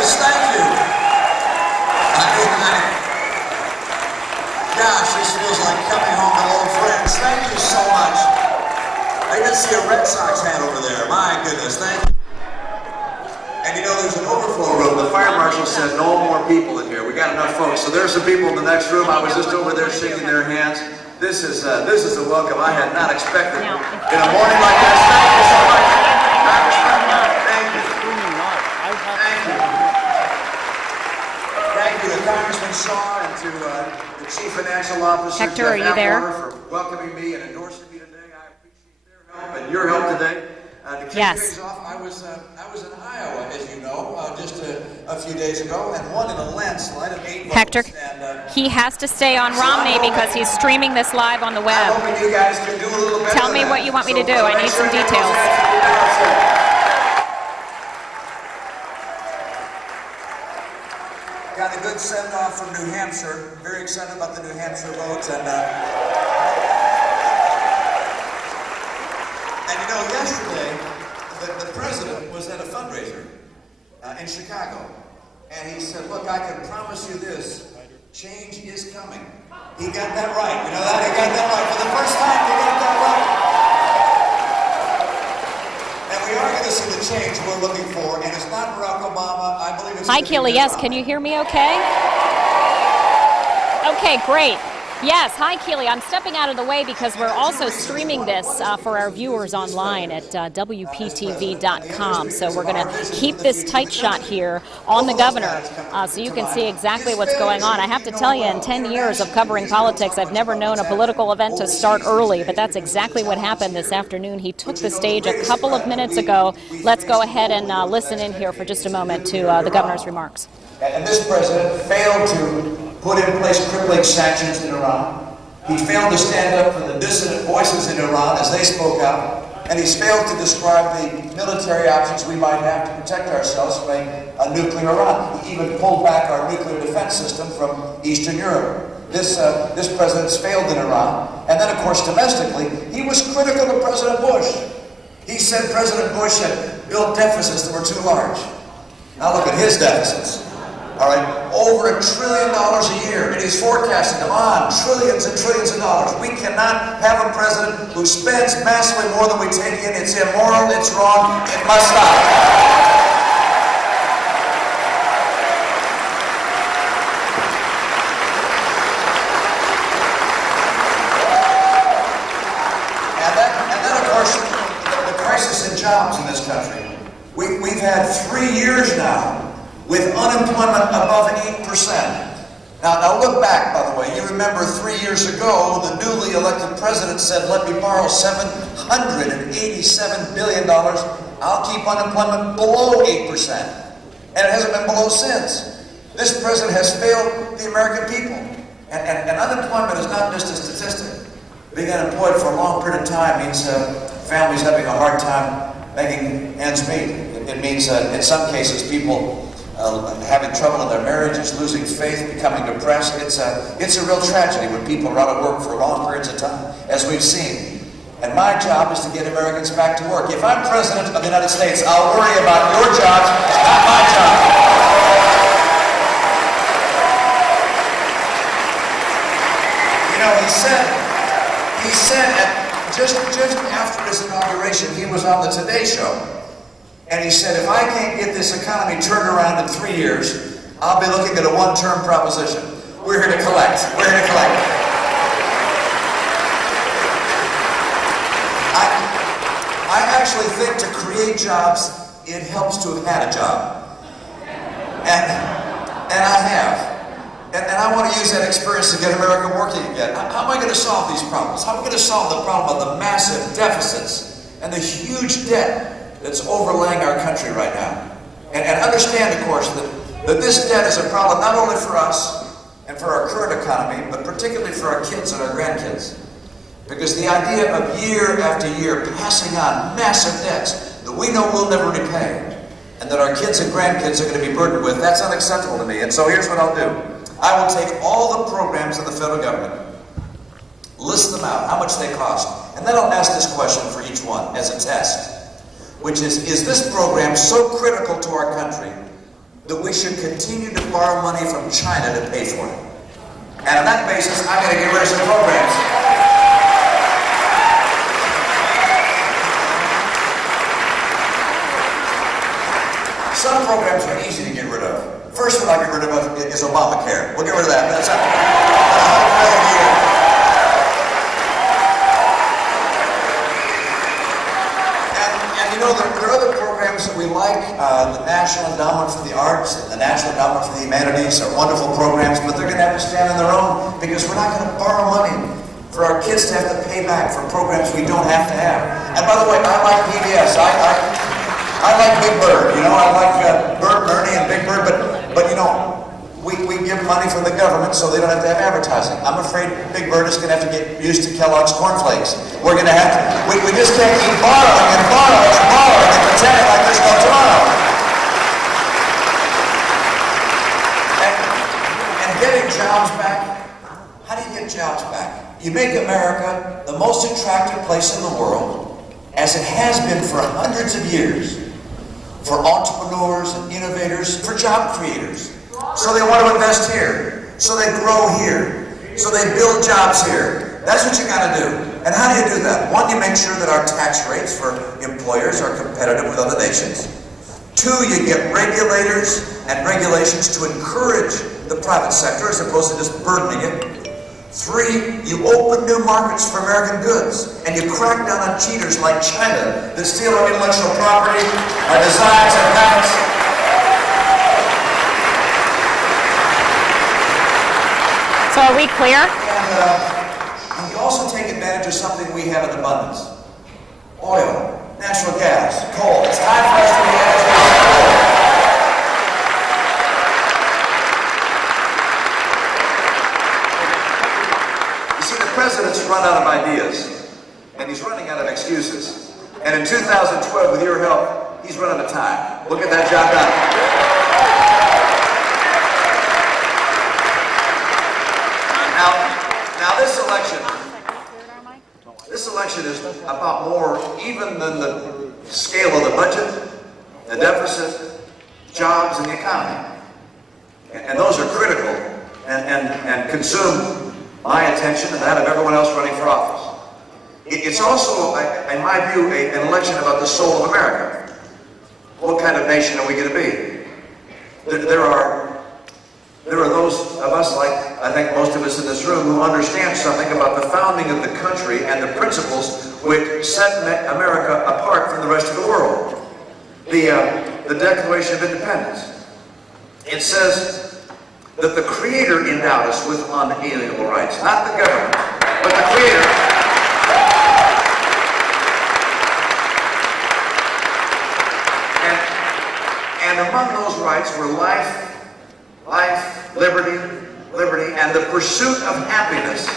goodness, thank you. Gosh, this feels like coming home to old friends. Thank you so much. I didn't see a Red Sox hat over there. My goodness, thank you. And you know, there's an overflow room. The fire marshal said no more people in here. We got enough folks. So there's some people in the next room. I was just over there shaking their hands. This is a welcome I had not expected in a morning like this. Thank you so much. Thank you. Thank you. Thank you to Congressman Shaw and to the Chief Financial Officer, Hector, are you there? For welcoming me and endorsing me today. I appreciate their help and your help today. To kick things off, I was in Iowa, as you know, just a few days ago, and won in a landslide of 8 votes. Hector, he has to stay on Romney because he's streaming this live on the web. I'm hoping you guys can do a little better. Tell me what you want me to do. I need some details. Got a good send-off from New Hampshire. Very excited about the New Hampshire votes, and you know, yesterday, the president was at a fundraiser in Chicago, and he said, look, I can promise you this, change is coming. He got that right. You know that? He got that right. For the first time, he got that right. And we are going to see the change we're looking for, and it's not Barack Obama. I believe it's Hi, Keely. Yes, can you hear me okay? Okay, great. Yes, hi Keely. I'm stepping out of the way because we're also streaming this for our viewers online at WPTV.com. So we're going to keep this tight shot here on the governor so you can see exactly what's going on. I have to tell you, in 10 years of covering politics, I've never known a political event to start early, but that's exactly what happened this afternoon. He took the stage a couple of minutes ago. Let's go ahead and listen in here for just a moment to the governor's remarks. And this president failed to put in place crippling sanctions in Iran. He failed to stand up for the dissident voices in Iran as they spoke out. And he's failed to describe the military options we might have to protect ourselves from a nuclear Iran. He even pulled back our nuclear defense system from Eastern Europe. This president's failed in Iran. And then, of course, domestically, he was critical of President Bush. He said President Bush had built deficits that were too large. Now look at his deficits. All right, over $1 trillion a year, and he's forecasting them on trillions and trillions of dollars. We cannot have a president who spends massively more than we take in. It's immoral, it's wrong, it must stop. And then of course, the crisis in jobs in this country. We've had 3 years now with unemployment above 8%. Now look back, by the way. You remember 3 years ago, the newly elected president said, let me borrow $787 billion. I'll keep unemployment below 8%. And it hasn't been below since. This president has failed the American people. And unemployment is not just a statistic. Being unemployed for a long period of time means families having a hard time making ends meet. It means in some cases people having trouble in their marriages, losing faith, becoming depressed. It's a real tragedy when people are out of work for long periods of time, as we've seen. And my job is to get Americans back to work. If I'm president of the United States, I'll worry about your jobs, not my job. You know, he said just after his inauguration, he was on the Today Show. And he said, if I can't get this economy turned around in 3 years, I'll be looking at a one-term proposition. We're here to collect. We're here to collect. I actually think to create jobs, it helps to have had a job. And I have. And I want to use that experience to get America working again. How am I going to solve these problems? How am I going to solve the problem of the massive deficits and the huge debt that's overlaying our country right now? And understand, of course, that this debt is a problem not only for us and for our current economy, but particularly for our kids and our grandkids. Because the idea of year after year passing on massive debts that we know we'll never repay, and that our kids and grandkids are going to be burdened with, that's unacceptable to me. And so here's what I'll do. I will take all the programs of the federal government, list them out, how much they cost, and then I'll ask this question for each one as a test, which is this program so critical to our country that we should continue to borrow money from China to pay for it. And on that basis, I'm going to get rid of some programs. Some programs are easy to get rid of. First one I'll get rid of is Obamacare. We'll get rid of that. That's $100 billion a year. And you know, there are other programs that we like. The National Endowment for the Arts and the National Endowment for the Humanities are wonderful programs, but they're going to have to stand on their own because we're not going to borrow money for our kids to have to pay back for programs we don't have to have. And by the way, I like PBS. I like Big Bird, you know, I like Bert and Ernie and Big Bird, but you know, we give money from the government so they don't have to have advertising. I'm afraid Big Bird is going to have to get used to Kellogg's cornflakes. We're going to have to, we just can't keep borrowing and borrowing and borrowing and pretending like there's no tomorrow. And getting jobs back, how do you get jobs back? You make America the most attractive place in the world, as it has been for hundreds of years, for entrepreneurs and innovators, for job creators. So they want to invest here, so they grow here, so they build jobs here. That's what you got to do. And how do you do that? One, you make sure that our tax rates for employers are competitive with other nations. Two, you get regulators and regulations to encourage the private sector as opposed to just burdening it. Three, you open new markets for American goods, and you crack down on cheaters like China that steal our intellectual property, our designs and patents. So are we clear? And you also take advantage of something we have in abundance. Oil, natural gas, coal. It's time for us to be educated. The president's run out of ideas, and he's running out of excuses. And in 2012, with your help, he's run out of time. Look at that job done. Now this election is about more even than the scale of the budget, the deficit, jobs, and the economy. And those are critical and consume my attention and that of everyone else running for office. It's also, in my view, an election about the soul of America. What kind of nation are we going to be? There are those of us, like I think most of us in this room, who understand something about the founding of the country and the principles which set America apart from the rest of the world. The Declaration of Independence. It says that the Creator endowed us with unalienable rights. Not the government, but the Creator. And among those rights were life, liberty, and the pursuit of happiness.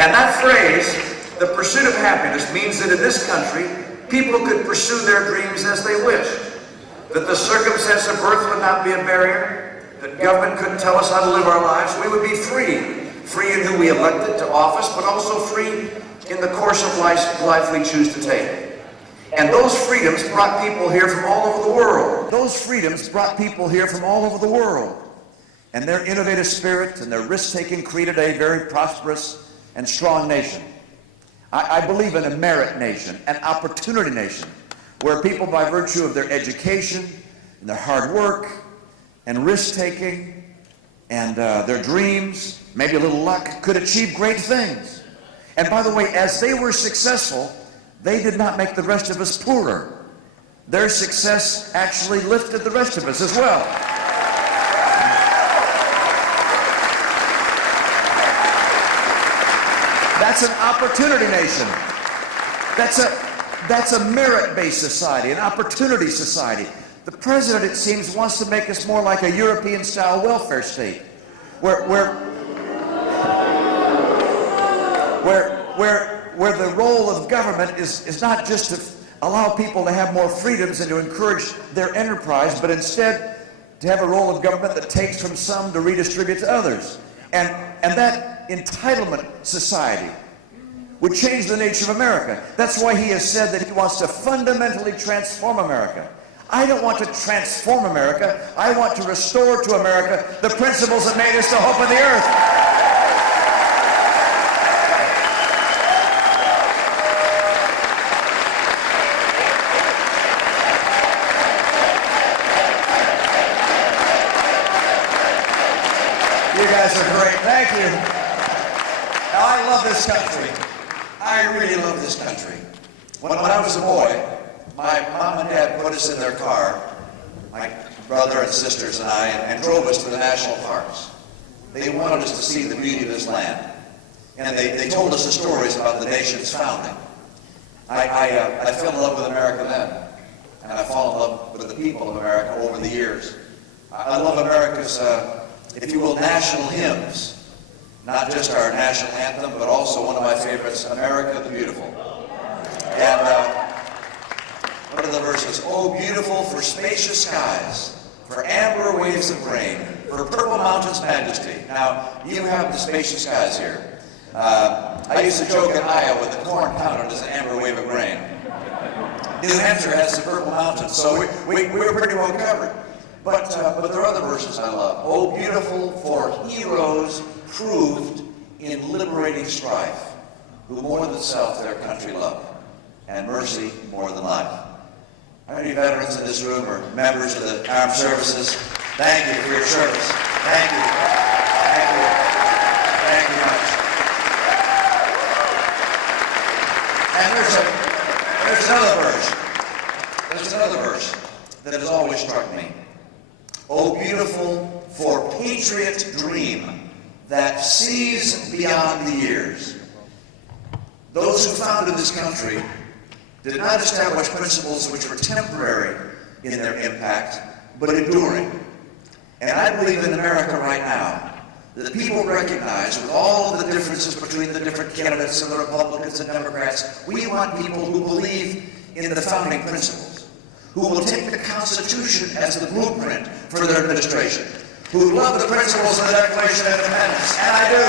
And that phrase, the pursuit of happiness, means that in this country, people could pursue their dreams as they wish. That the circumstance of birth would not be a barrier. That government couldn't tell us how to live our lives. We would be free. Free in who we elected to office, but also free in the course of life we choose to take. And those freedoms brought people here from all over the world. Those freedoms brought people here from all over the world. And their innovative spirit and their risk-taking created a very prosperous and strong nation. I believe in a merit nation, an opportunity nation, where people, by virtue of their education and their hard work and risk-taking and their dreams, maybe a little luck, could achieve great things. And by the way, as they were successful, they did not make the rest of us poorer. Their success actually lifted the rest of us as well. That's an opportunity nation. That's a merit-based society, an opportunity society. The president, it seems, wants to make us more like a European-style welfare state, where the role of government is not just to allow people to have more freedoms and to encourage their enterprise, but instead to have a role of government that takes from some to redistribute to others. And that entitlement society would change the nature of America. That's why he has said that he wants to fundamentally transform America. I don't want to transform America. I want to restore to America the principles that made us the hope of the earth. You guys are great. Thank you. Now, I love this country. I really love this country. When I was a boy, my mom and dad put us in their car, my brother and sisters and I, and drove us to the national parks. They wanted us to see the beauty of this land. And they told us the stories about the nation's founding. I fell in love with America then. And I fall in love with the people of America over the years. I love America's, if you will, national hymns. Not just our national anthem, but also one of my favorites, America the Beautiful. And what are the verses? Oh, beautiful for spacious skies, for amber waves of rain, for purple mountains' majesty. Now, you have the spacious skies here. I used to joke in Iowa that corn counted as an amber wave of rain. New Hampshire has the purple mountains, so we're pretty well covered. But there are other verses I love. Oh, beautiful for heroes proved in liberating strife, who more than self their country love, and mercy more than life. How many veterans in this room are members of the armed services? Thank you for your service. Thank you. Thank you. Thank you much. And there's another verse that has always struck me. Oh, beautiful for patriot dream that sees beyond the years. Those who founded this country did not establish principles which were temporary in their impact, but enduring. And I believe in America right now that people recognize, with all of the differences between the different candidates and the Republicans and Democrats, we want people who believe in the founding principles, who will take the Constitution as the blueprint for their administration, who love the principles of the Declaration of Independence, and I do.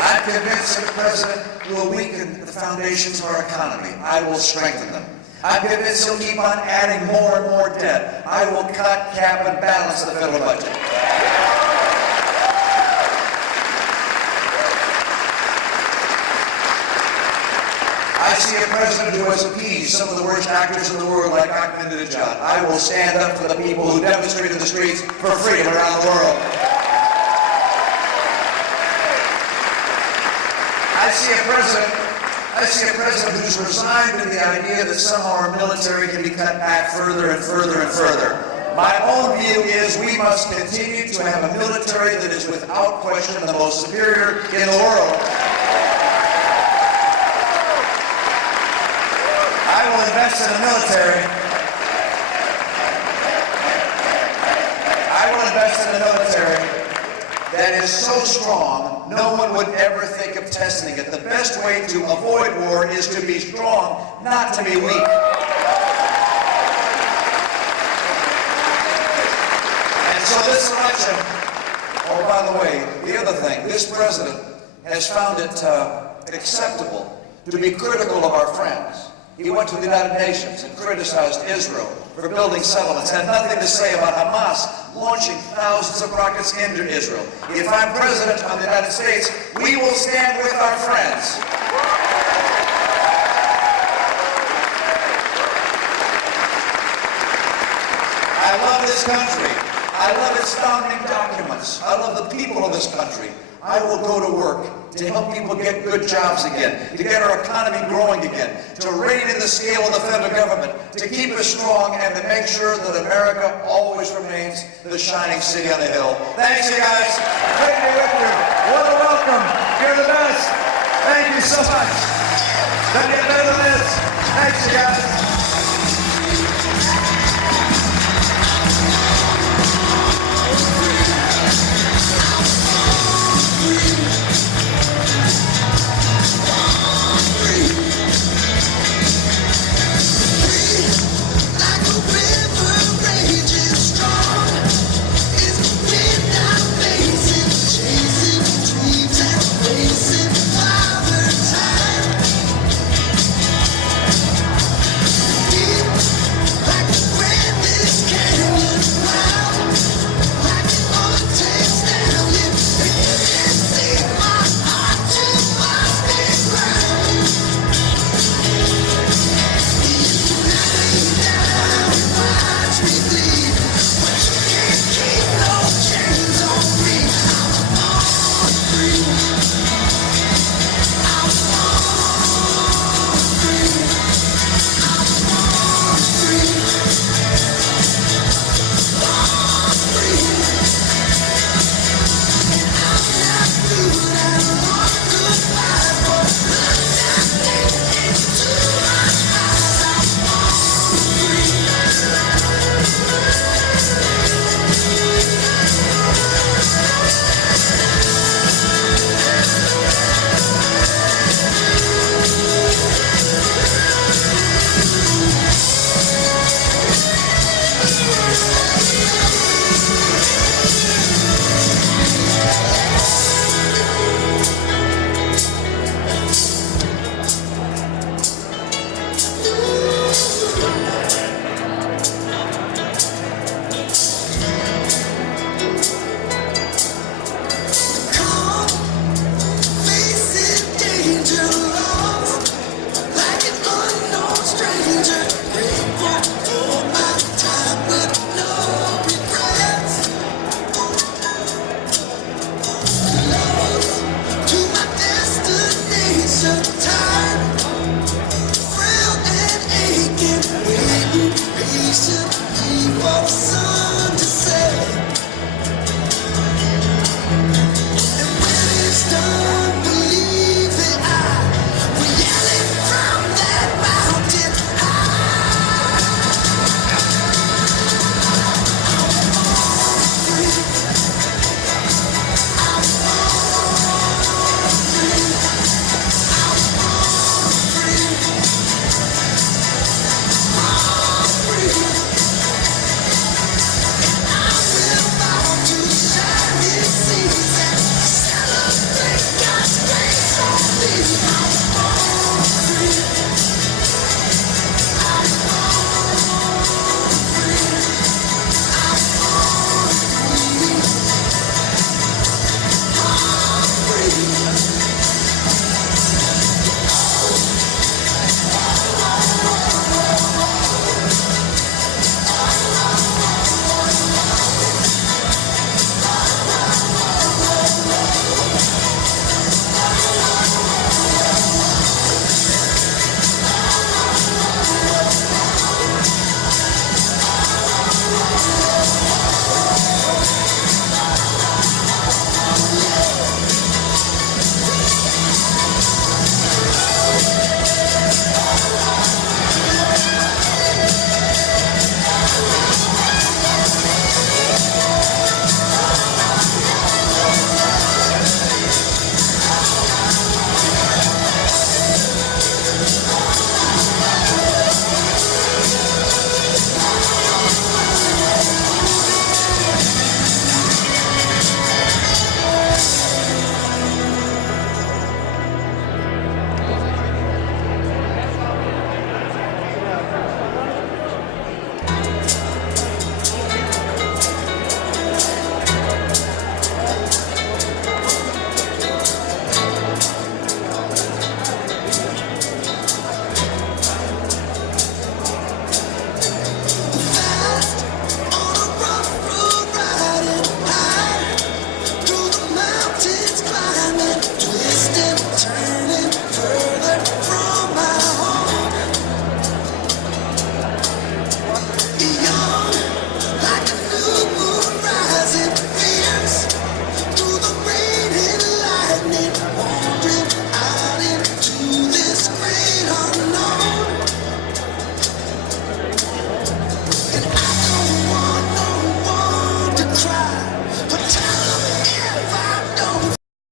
I'm convinced that the President will weaken the foundations of our economy. I will strengthen them. I'm convinced he'll keep on adding more and more debt. I will cut, cap, and balance the federal budget. I see a president who has appeased some of the worst actors in the world, like Ahmadinejad. I will stand up for the people who demonstrate in the streets for freedom around the world. I see a president who's resigned to the idea that somehow our military can be cut back further and further and further. My own view is we must continue to have a military that is without question the most superior in the world. I will invest in a military. That is so strong, no one would ever think of testing it. The best way to avoid war is to be strong, not to be weak. And so this election, oh, by the way, the other thing, this president has found it acceptable to be critical of our friends. He went to the United Nations and criticized Israel for building settlements, had nothing to say about Hamas launching thousands of rockets into Israel. If I'm president of the United States, we will stand with our friends. I love this country. I love its founding documents. I love the people of this country. I will go to work to help people get good jobs again, to get our economy growing again, to rein in the scale of the federal government, to keep us strong, and to make sure that America always remains the shining city on the hill. Thanks, you guys. Great to be with you. What a welcome. You're the best. Thank you so much. Don't get better than this. Thanks, you guys.